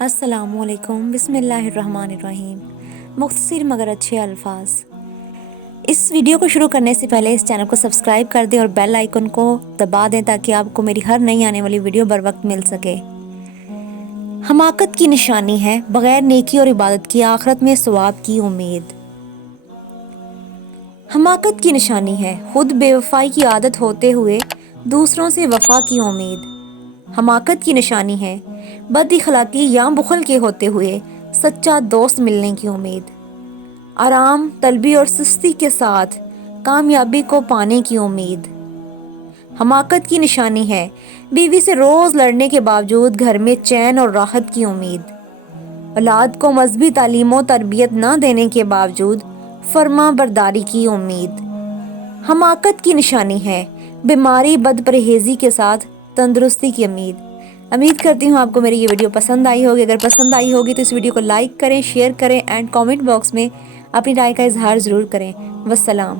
السلام علیکم، بسم اللہ الرحمن الرحیم۔ مختصر مگر اچھے الفاظ۔ اس ویڈیو کو شروع کرنے سے پہلے اس چینل کو سبسکرائب کر دیں اور بیل آئیکن کو دبا دیں تاکہ آپ کو میری ہر نئی آنے والی ویڈیو بر وقت مل سکے۔ حماقت کی نشانی ہے بغیر نیکی اور عبادت کی آخرت میں ثواب کی امید۔ حماقت کی نشانی ہے خود بے وفائی کی عادت ہوتے ہوئے دوسروں سے وفا کی امید۔ حماقت کی نشانی ہے بد اخلاقی یا بخل کے ہوتے ہوئے سچا دوست ملنے کی امید۔ آرام طلبی اور سستی کے ساتھ کامیابی کو پانے کی امید۔ حماقت کی نشانی ہے بیوی سے روز لڑنے کے باوجود گھر میں چین اور راحت کی امید۔ اولاد کو مذہبی تعلیم و تربیت نہ دینے کے باوجود فرما برداری کی امید۔ حماقت کی نشانی ہے بیماری بد پرہیزی کے ساتھ تندرستی کی امید کرتی ہوں آپ کو میری یہ ویڈیو پسند آئی ہوگی۔ اگر پسند آئی ہوگی تو اس ویڈیو کو لائک کریں، شیئر کریں اینڈ کامنٹ باکس میں اپنی رائے کا اظہار ضرور کریں۔ والسلام۔